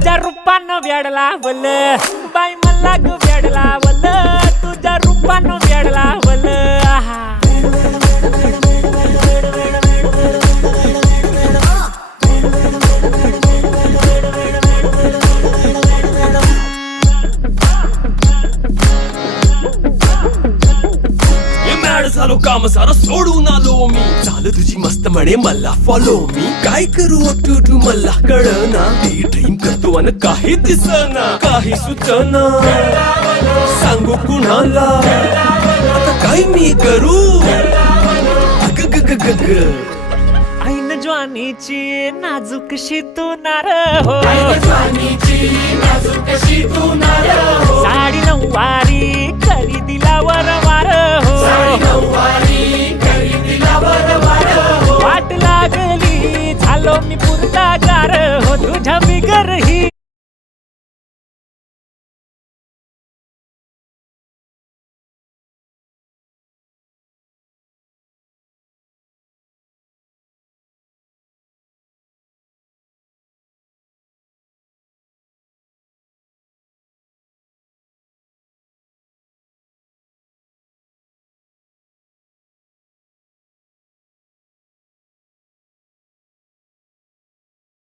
तुझ्या रूपानं वेडला वल बाई मला ग वेडला वल तुझ्या रूपानं वेडला वल आहा झालो काम सारा सोडून आलो मी झालं तुझी मस्त म्हणे मला फॉलो मी काय करू टू मला कळना ते ड्रीम करतो आणि काही दिसना काही सुचना सांगू कुणाला आता काय मी करू अग ग ग ग ग ऐन ज्वानीची नाजूकशी तू नार हो साडी नऊवारी करी दिलावर वार हो वाट लागली झालो मी पुरता गार हो तुझ्या बिगर ही